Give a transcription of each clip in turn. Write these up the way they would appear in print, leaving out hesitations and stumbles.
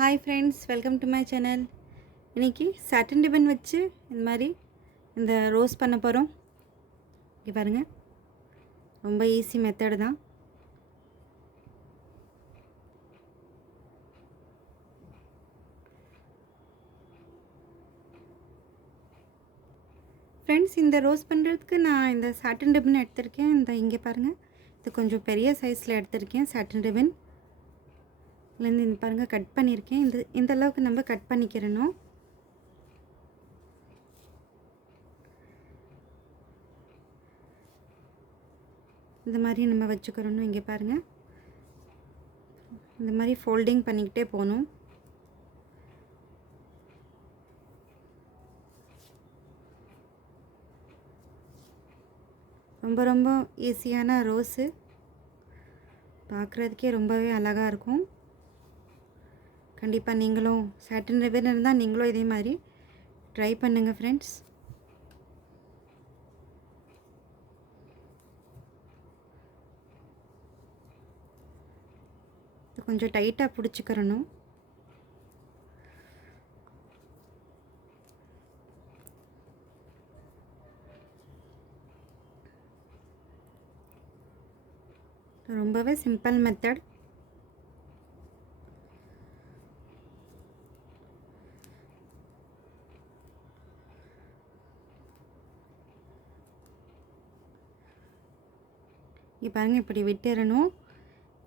Hi friends, welcome to my channel. இன்றைக்கி satin ribbon வச்சு இந்த மாதிரி இந்த ரோஸ் பண்ண போகிறோம். இங்கே பாருங்கள், ரொம்ப ஈஸி மெத்தடு தான். ஃப்ரெண்ட்ஸ், இந்த ரோஸ் பண்ணுறதுக்கு நான் இந்த சாட்டன் ரிப்பன் எடுத்திருக்கேன். இங்கே பாருங்கள், இது கொஞ்சம் பெரிய சைஸில் எடுத்திருக்கேன் சாட்டன் ரிப்பன். இதுலேருந்து இந்த பாருங்கள் கட் பண்ணியிருக்கேன். இந்த அளவுக்கு நம்ம கட் பண்ணிக்கிறணும். இந்த மாதிரி நம்ம வச்சுக்கிறணும். இங்கே பாருங்கள், இந்த மாதிரி ஃபோல்டிங் பண்ணிக்கிட்டே போகணும். ரொம்ப ரொம்ப ஈஸியான ரோஸு, பார்க்குறதுக்கே ரொம்பவே அழகாக இருக்கும். கண்டிப்பாக நீங்களும் சாட்டன் ரிப்பன் இருந்தால் நீங்களும் இதே மாதிரி ட்ரை பண்ணுங்கள் ஃப்ரெண்ட்ஸ். இது கொஞ்சம் டைட்டாக பிடிச்சிக்கிறணும். ரொம்பவே சிம்பிள் மெத்தட். இங்கே பாருங்கள், இப்படி விட்டுறணும்.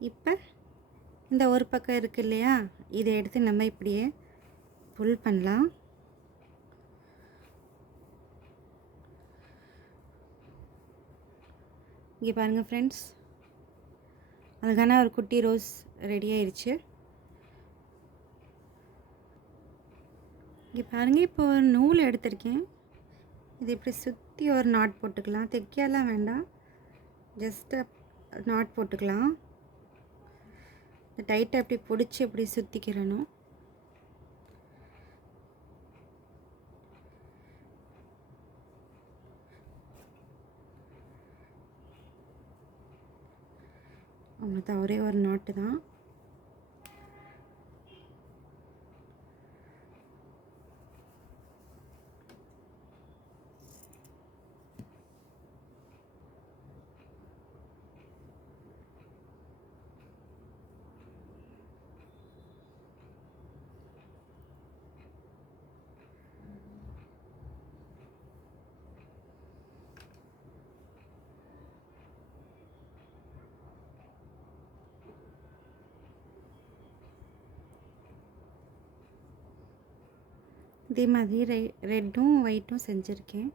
இப்போ இந்த ஒரு பக்கம் இருக்குது இல்லையா, இதை எடுத்து நம்ம இப்படியே புல் பண்ணலாம். இங்கே பாருங்கள் ஃப்ரெண்ட்ஸ், அழகான ஒரு குட்டி ரோஸ் ரெடி ஆயிடுச்சு. இங்கே பாருங்கள், இப்போ ஒரு நூல் எடுத்திருக்கேன். இது இப்படி சுற்றி ஒரு நாட் போட்டுக்கலாம். தைக்கலாம் வேண்டாம், ஜஸ்ட்டு நாட் போட்டுக்கலாம். டைட்டாக இப்படி பிடிச்சி இப்படி சுற்றிக்கிறணும். அவ்வளோதான், ஒரே ஒரு நாட்டு தான். இதே மாதிரி ரெட்டும் ஒயிட்டும் செஞ்சுருக்கேன்.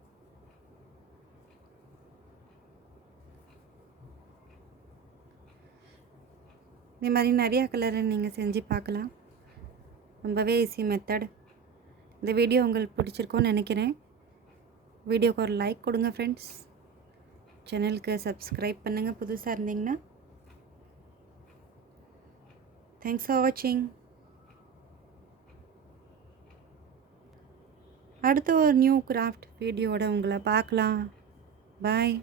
இதே மாதிரி நிறையா கலரில் நீங்கள் செஞ்சு பார்க்கலாம். ரொம்பவே ஈஸி மெத்தட். இந்த வீடியோ உங்களுக்கு பிடிச்சிருக்கோன்னு நினைக்கிறேன். வீடியோக்கு ஒரு லைக் கொடுங்க ஃப்ரெண்ட்ஸ். சேனலுக்கு சப்ஸ்கிரைப் பண்ணுங்கள் புதுசாக இருந்தீங்கன்னா. தேங்க்ஸ் ஃபார் வாட்சிங். அடுத்த ஒரு நியூ கிராஃப்ட் வீடியோவோட உங்களை பார்க்கலாம். பாய்.